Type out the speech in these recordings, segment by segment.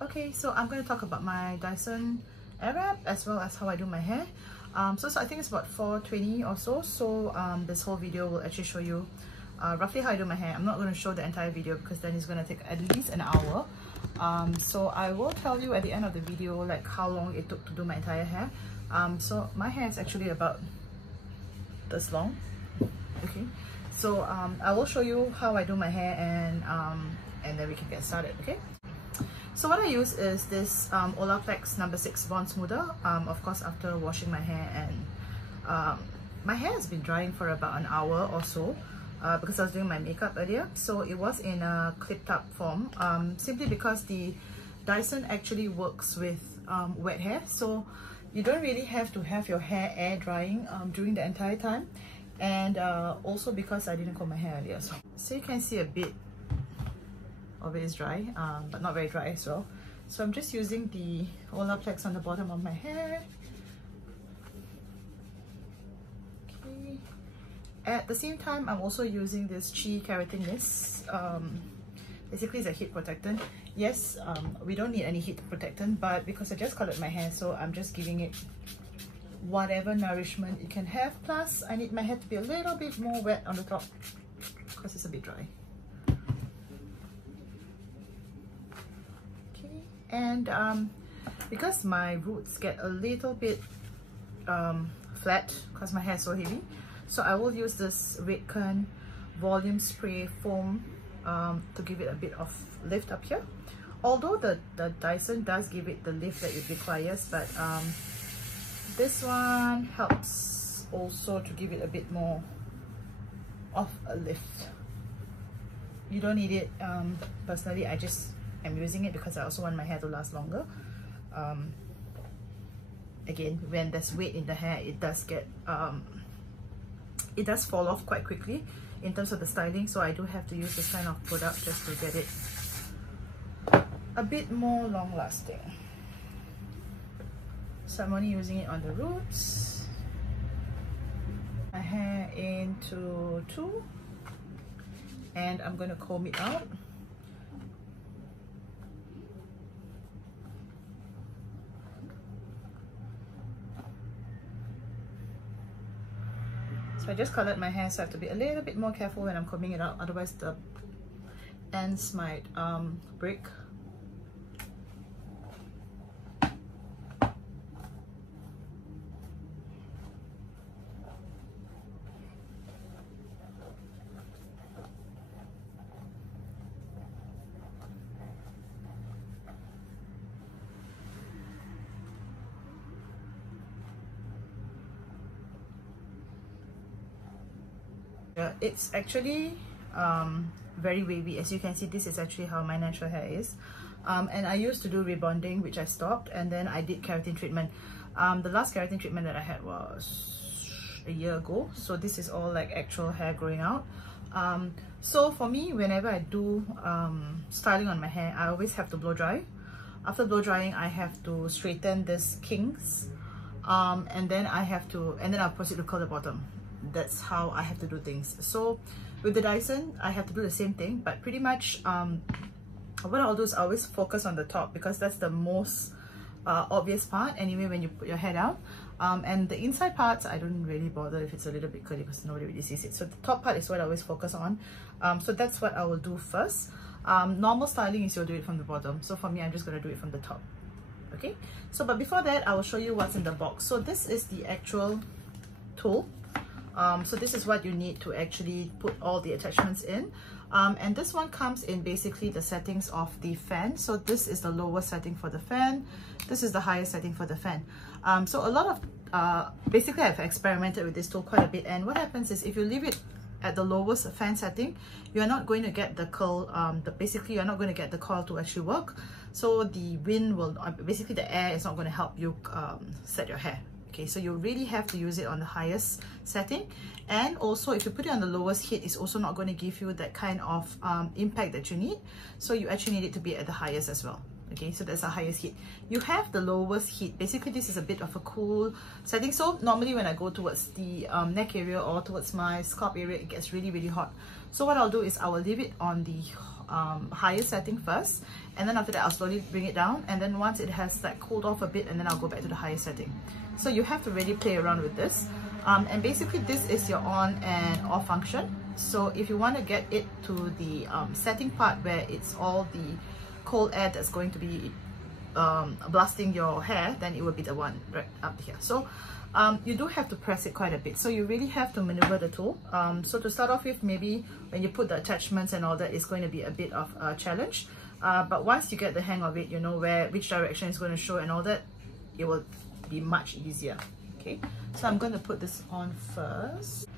Okay, so I'm going to talk about my Dyson Airwrap as well as how I do my hair. So I think it's about 4:20 or so. So this whole video will actually show you roughly how I do my hair. I'm not going to show the entire video because then it's going to take at least an hour. So I will tell you at the end of the video like how long it took to do my entire hair. So my hair is actually about this long. Okay, so I will show you how I do my hair and then we can get started. Okay. So what I use is this Olaplex No. 6 Bond Smoother, of course after washing my hair, and my hair has been drying for about an hour or so because I was doing my makeup earlier. So it was in a clipped up form, simply because the Dyson actually works with wet hair, so you don't really have to have your hair air drying during the entire time, and also because I didn't comb my hair earlier. So you can see a bit of it is dry, but not very dry as well. So I'm just using the Olaplex on the bottom of my hair. Okay. At the same time, I'm also using this Keratin Mist. Basically, it's a heat protectant. Yes, we don't need any heat protectant, but because I just colored my hair, so I'm just giving it whatever nourishment it can have. Plus, I need my hair to be a little bit more wet on the top because it's a bit dry. And because my roots get a little bit flat because my hair is so heavy, so I will use this REDKEN volume spray foam to give it a bit of lift up here. Although the Dyson does give it the lift that it requires, but this one helps also to give it a bit more of a lift. You don't need it. Personally, I'm using it because I also want my hair to last longer. Again, when there's weight in the hair, it does get it does fall off quite quickly in terms of the styling, so I do have to use this kind of product just to get it a bit more long lasting. So I'm only using it on the roots, my hair into 2, and I'm going to comb it out. I just colored my hair, so I have to be a little bit more careful when I'm combing it out, otherwise the ends might break. It's actually very wavy. As you can see, this is actually how my natural hair is, and I used to do rebonding, which I stopped, and then I did keratin treatment. The last keratin treatment that I had was a year ago, so this is all like actual hair growing out. So for me, whenever I do styling on my hair, I always have to blow dry. After blow drying, I have to straighten this kinks, and then I'll proceed to curl the bottom. That's how I have to do things. So with the Dyson, I have to do the same thing, but pretty much what I'll do is I always focus on the top because that's the most obvious part anyway when you put your hair down, and the inside parts I don't really bother if it's a little bit curly because nobody really sees it. So the top part is what I always focus on. So that's what I will do first. Normal styling is you'll do it from the bottom, so for me I'm just going to do it from the top. Okay, so but before that I will show you what's in the box. So this is the actual tool. So this is what you need to actually put all the attachments in, and this one comes in basically the settings of the fan. So this is the lowest setting for the fan, this is the highest setting for the fan. So a lot of basically I've experimented with this tool quite a bit, and what happens is if you leave it at the lowest fan setting, you're not going to get the curl, basically you're not going to get the coil to actually work. So the wind will, basically the air is not going to help you set your hair. Okay, so you really have to use it on the highest setting, and also if you put it on the lowest heat, it's also not going to give you that kind of impact that you need. So you actually need it to be at the highest as well. Okay, so that's the highest heat. You have the lowest heat. Basically, this is a bit of a cool setting. So normally when I go towards the neck area or towards my scalp area, it gets really, really hot. So what I'll do is I will leave it on the highest setting first, and then after that I'll slowly bring it down, and then once it has like cooled off a bit, and then I'll go back to the highest setting. So you have to really play around with this. And basically this is your on and off function. So if you want to get it to the setting part where it's all the cold air that's going to be blasting your hair, then it will be the one right up here. So you do have to press it quite a bit, so you really have to maneuver the tool. So to start off with, maybe when you put the attachments and all that, it's going to be a bit of a challenge, but once you get the hang of it, you know which direction it's going to show and all that, it will be much easier. Okay, so I'm going to put this on first.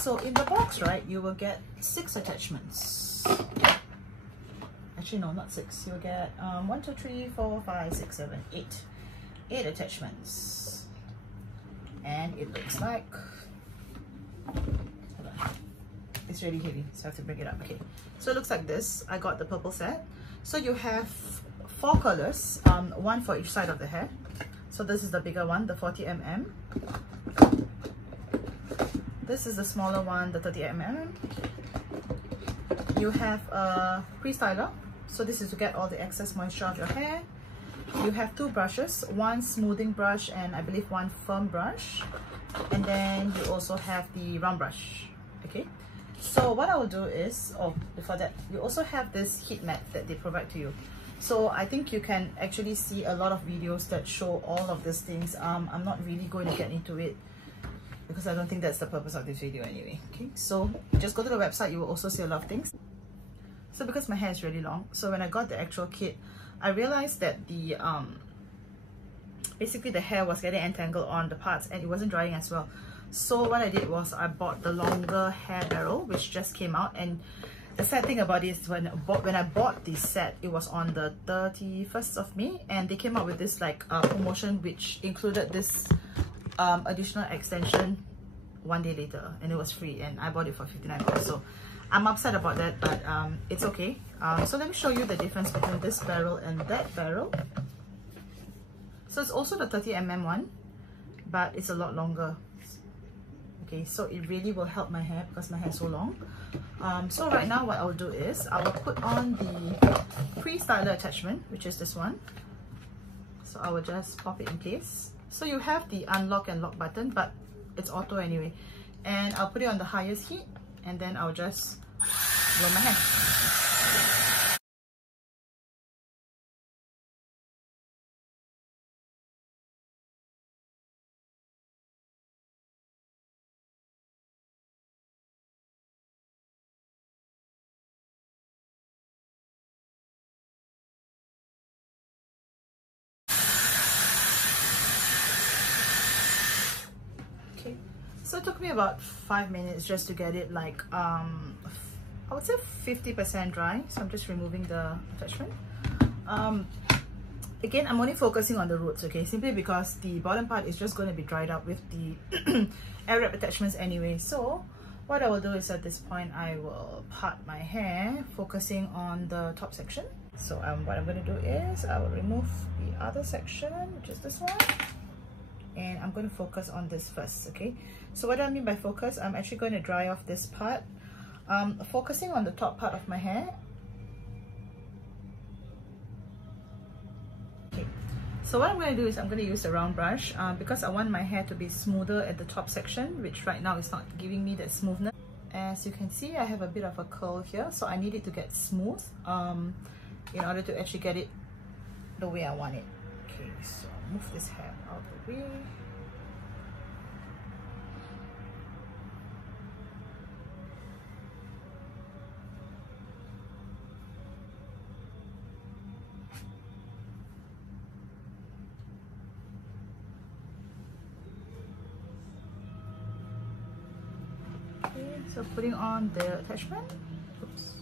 So in the box, right, you will get 6 attachments. Actually no, not 6. You'll get 1, 2, 3, 4, 5, 6, 7, 8 attachments. And it looks like, it's really heavy, so I have to bring it up. Okay, so it looks like this. I got the purple set. So you have 4 colors, 1 for each side of the hair. So this is the bigger one, the 40 mm. This is the smaller one, the 30 mm. You have a pre-styler, so this is to get all the excess moisture of your hair. You have 2 brushes, 1 smoothing brush and I believe 1 firm brush, and then you also have the round brush. Okay, so what I will do is, before that, you also have this heat mat that they provide to you. So I think you can actually see a lot of videos that show all of these things. I'm not really going to get into it because I don't think that's the purpose of this video anyway. Okay, so just go to the website, you will also see a lot of things. So because my hair is really long, so when I got the actual kit, I realized that the basically the hair was getting entangled on the parts and it wasn't drying as well. So what I did was I bought the longer hair barrel, which just came out. And the sad thing about it is when I bought this set, it was on the 31st of May, and they came out with this like promotion which included this additional extension 1 day later, and it was free, and I bought it for 59 bucks. So I'm upset about that, but it's okay. So let me show you the difference between this barrel and that barrel. So it's also the 30 mm one, but it's a lot longer. Okay, so it really will help my hair because my hair is so long. So right now what I'll do is I will put on the pre-styler attachment, which is this one. So I will just pop it in place. So you have the unlock and lock button, but it's auto anyway. And I'll put it on the highest heat, and then I'll just blow my hair. So it took me about 5 minutes just to get it like I would say 50% dry. So I'm just removing the attachment. Again, I'm only focusing on the roots, okay, simply because the bottom part is just going to be dried up with the Airwrap attachments anyway. So what I will do is at this point I will part my hair, focusing on the top section. So what I'm going to do is I will remove the other section, which is this one, and I'm going to focus on this first. Okay, so what do I mean by focus? I'm actually going to dry off this part, focusing on the top part of my hair. Okay, so what I'm going to do is I'm going to use a round brush because I want my hair to be smoother at the top section, which right now is not giving me that smoothness. As you can see, I have a bit of a curl here, so I need it to get smooth in order to actually get it the way I want it. Okay, so move this hair out of the way. Okay, so putting on the attachment. Oops.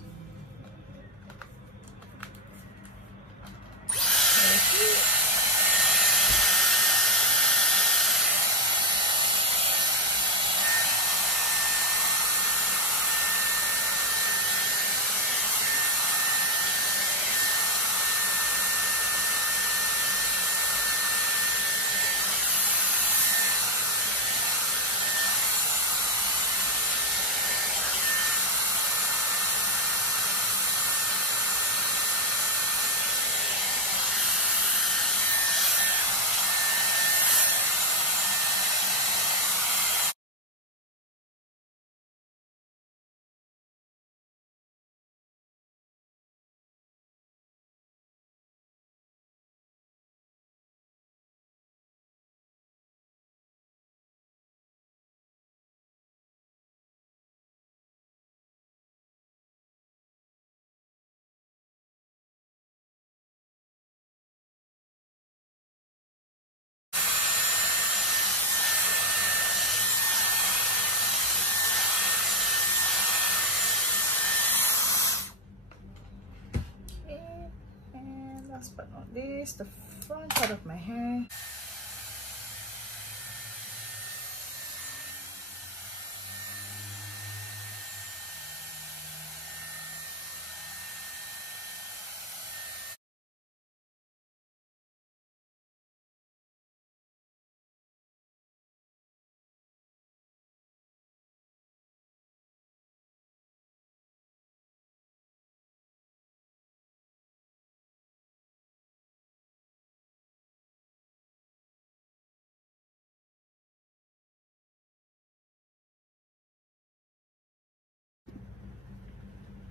trace the front part of my hair.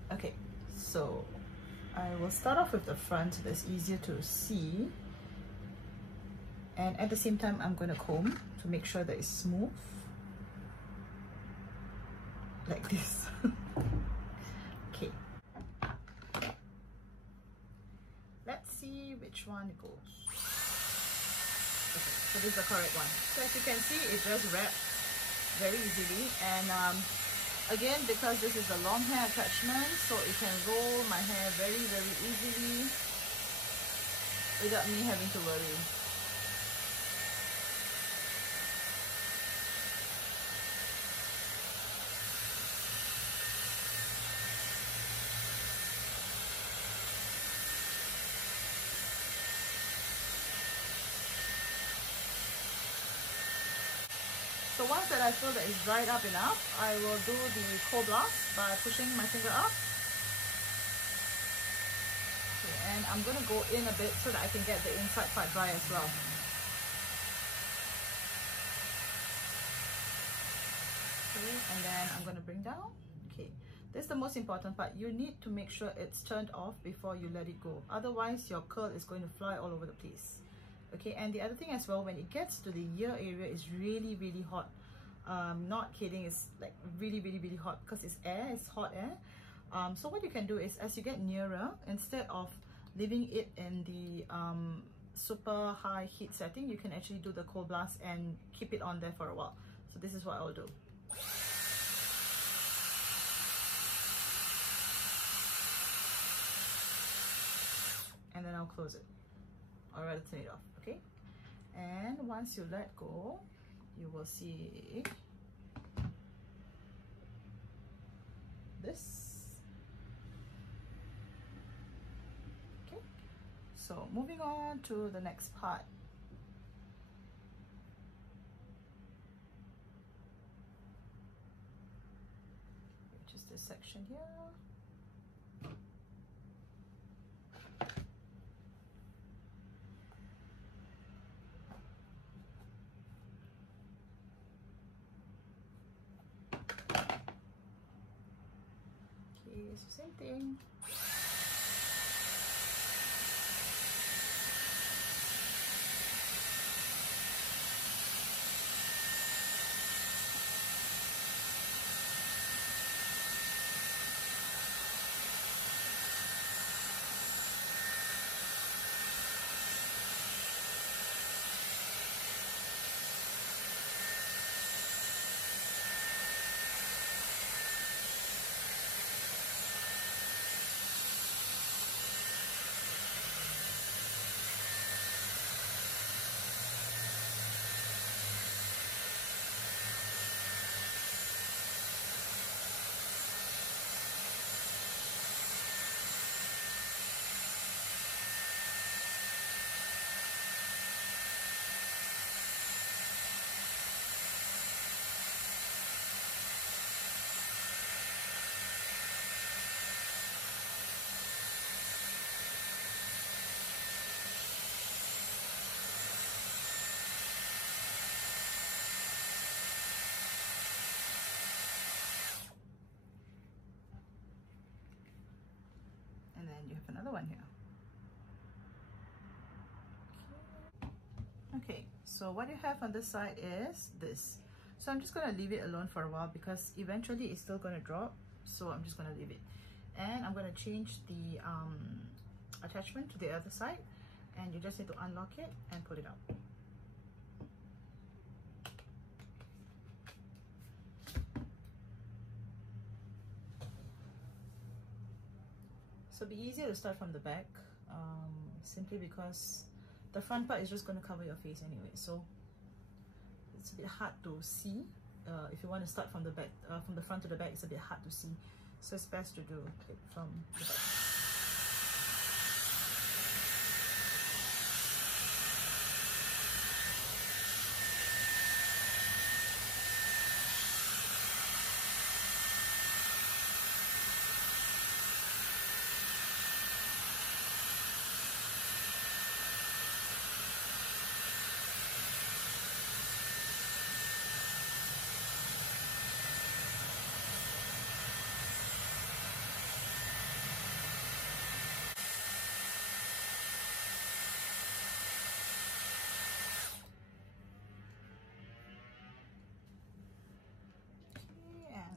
Okay, so I will start off with the front so that's easier to see, and at the same time I'm going to comb to make sure that it's smooth like this. Okay, let's see which one it goes. Okay, so this is the correct one. So as you can see, it just wraps very easily, and again, because this is a long hair attachment, so it can roll my hair very, very easily without me having to worry. So once that I feel that it's dried up enough, I will do the cold blast by pushing my finger up. Okay, and I'm going to go in a bit so that I can get the inside part dry as well. Okay, and then I'm going to bring down. Okay, this is the most important part. You need to make sure it's turned off before you let it go. Otherwise, your curl is going to fly all over the place. Okay, and the other thing as well, when it gets to the ear area, it's really, really hot. Not kidding, it's like really, really, really hot because it's air, it's hot air. So what you can do is, as you get nearer, instead of leaving it in the super high heat setting, you can actually do the cold blast and keep it on there for a while. So this is what I'll do. And then I'll close it, or rather turn it off. Okay, and once you let go, you will see this. Okay, so moving on to the next part. Which is this section here. It's the same thing. You have another one here. Okay, so what you have on this side is this. So I'm just going to leave it alone for a while because eventually it's still going to drop. So I'm just going to leave it. And I'm going to change the attachment to the other side. And you just need to unlock it and pull it out. So it'll be easier to start from the back simply because the front part is just going to cover your face anyway, so it's a bit hard to see. If you want to start from the back, from the front to the back, it's a bit hard to see, so it's best to do it from the back.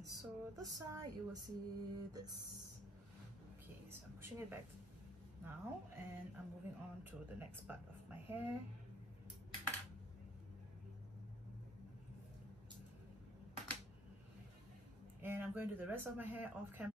So this side you will see this. Okay, so I'm pushing it back now and I'm moving on to the next part of my hair. And I'm going to do the rest of my hair off camera.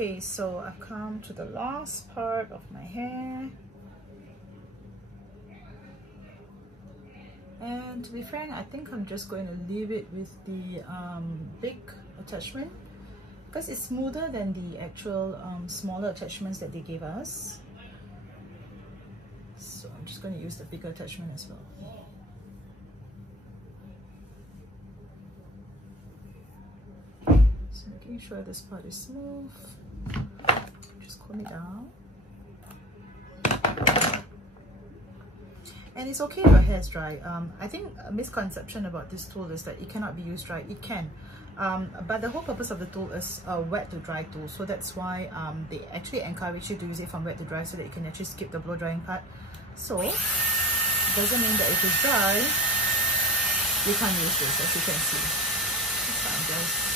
Okay, so I've come to the last part of my hair, and to be frank, I think I'm just going to leave it with the big attachment because it's smoother than the actual smaller attachments that they gave us. So I'm just going to use the bigger attachment as well. So making sure this part is smooth. Just comb it down. And it's okay if your hair is dry. I think a misconception about this tool is that it cannot be used dry. It can. But the whole purpose of the tool is a wet to dry tool. So that's why they actually encourage you to use it from wet to dry so that you can actually skip the blow drying part. So it doesn't mean that if it's dry, you can't use this, as you can see. So I'm just...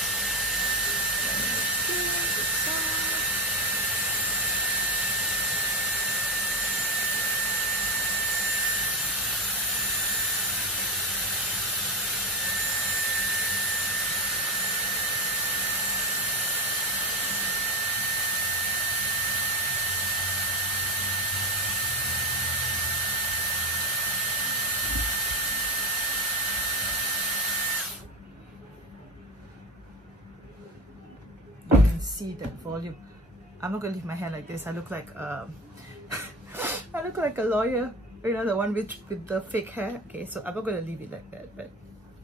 see that volume. I'm not gonna leave my hair like this. I look like I look like a lawyer, you know, the one with the fake hair. Okay, so I'm not gonna leave it like that, but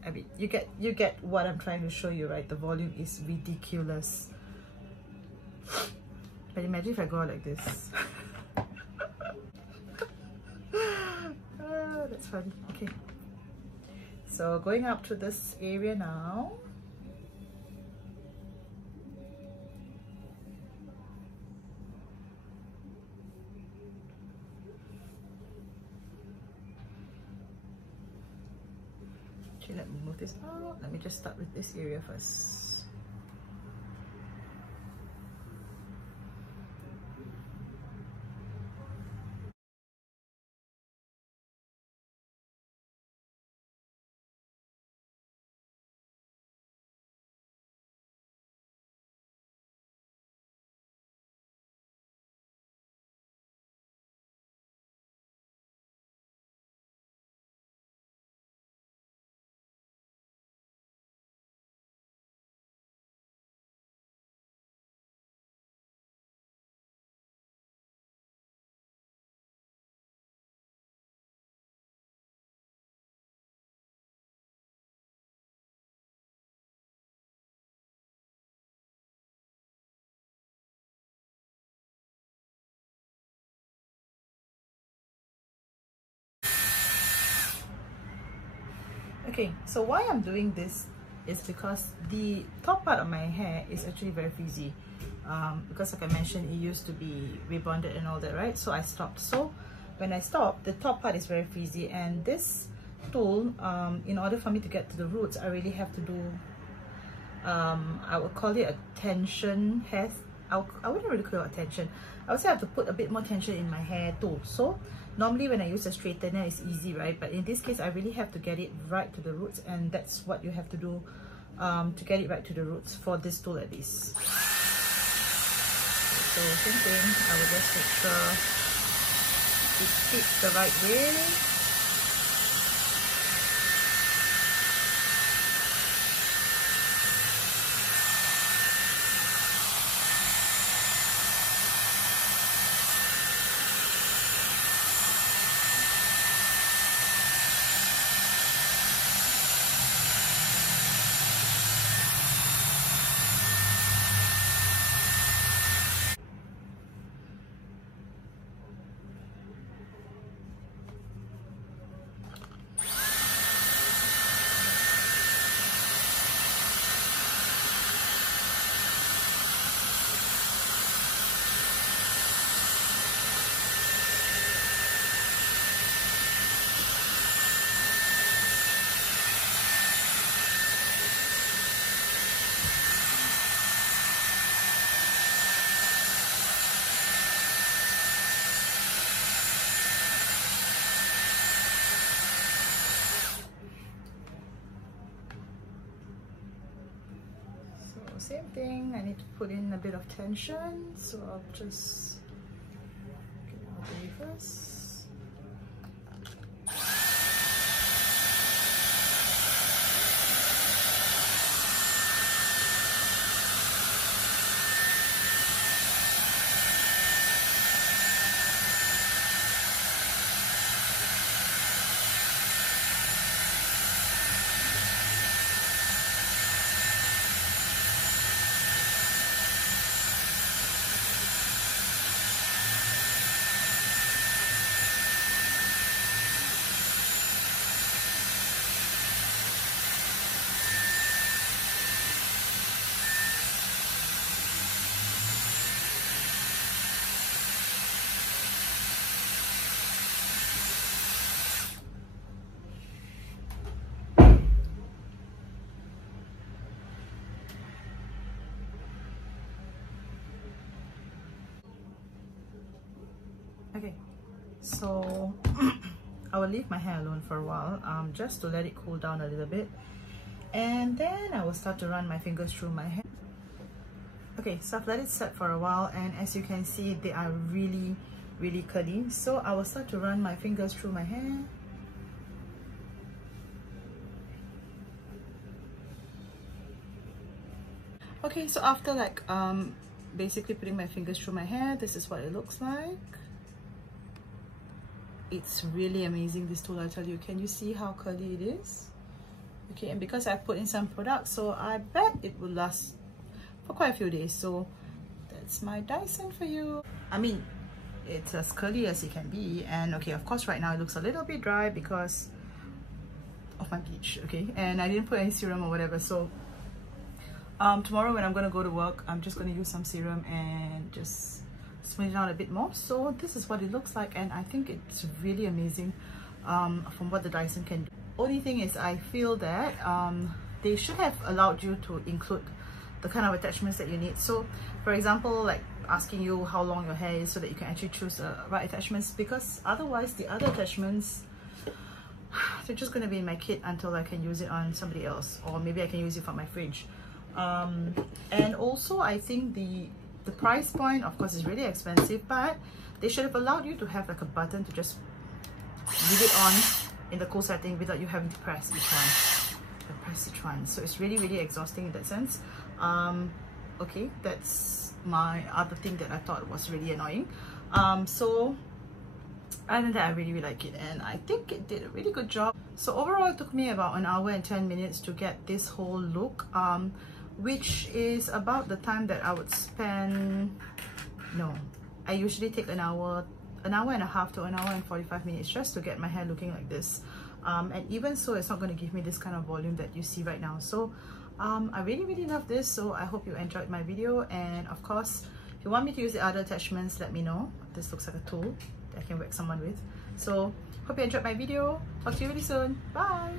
I mean, you get what I'm trying to show you, right? The volume is ridiculous. But imagine if I go out like this. That's funny. Okay, so going up to this area now. Actually, let me move this out. Let me just start with this area first. Okay, so why I'm doing this is because the top part of my hair is actually very frizzy. Because like I mentioned, it used to be rebonded and all that, right? So I stopped. So when I stopped, the top part is very frizzy, and this tool, in order for me to get to the roots, I really have to do, I would call it a tension hair. I wouldn't really call it a tension. I would say I have to put a bit more tension in my hair too. So normally when I use a straightener, it's easy, right? But in this case, I really have to get it right to the roots, and that's what you have to do to get it right to the roots for this tool at least. So same thing, I will just make sure it fits the right way. Same thing, I need to put in a bit of tension, so I'll just get out the way first. Okay, so I will leave my hair alone for a while, just to let it cool down a little bit, and then I will start to run my fingers through my hair. Okay, so I've let it set for a while, and as you can see, they are really curly. So I will start to run my fingers through my hair. Okay, so after like basically putting my fingers through my hair, this is what it looks like. It's really amazing, this tool, I tell you. Can you see how curly it is? Okay, and because I put in some products, so I bet it will last for quite a few days. So that's my Dyson for you. I mean, it's as curly as it can be, and okay, of course right now it looks a little bit dry because of my bleach, okay, and I didn't put any serum or whatever. So tomorrow when I'm gonna go to work, I'm just gonna use some serum and just smooth it out a bit more. So this is what it looks like, and I think it's really amazing from what the Dyson can do. Only thing is, I feel that they should have allowed you to include the kind of attachments that you need. So for example, like asking you how long your hair is so that you can actually choose the right attachments, because otherwise the other attachments, they're just going to be in my kit until I can use it on somebody else, or maybe I can use it from my fridge. And also I think the price point, of course, is really expensive, but they should have allowed you to have like a button to just leave it on in the cool setting without you having to press each one. So it's really exhausting in that sense. Okay, that's my other thing that I thought was really annoying. So other than that, I really like it, and I think it did a really good job. So overall, it took me about 1 hour and 10 minutes to get this whole look, which is about the time that I would spend. No, I usually take an hour and a half to 1 hour and 45 minutes just to get my hair looking like this. And even so, it's not going to give me this kind of volume that you see right now. So I really love this. So I hope you enjoyed my video, and of course, if you want me to use the other attachments, let me know. This looks like a tool that I can whack someone with. So hope you enjoyed my video. Talk to you really soon. Bye.